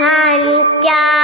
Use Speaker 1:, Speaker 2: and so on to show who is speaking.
Speaker 1: ท่านจา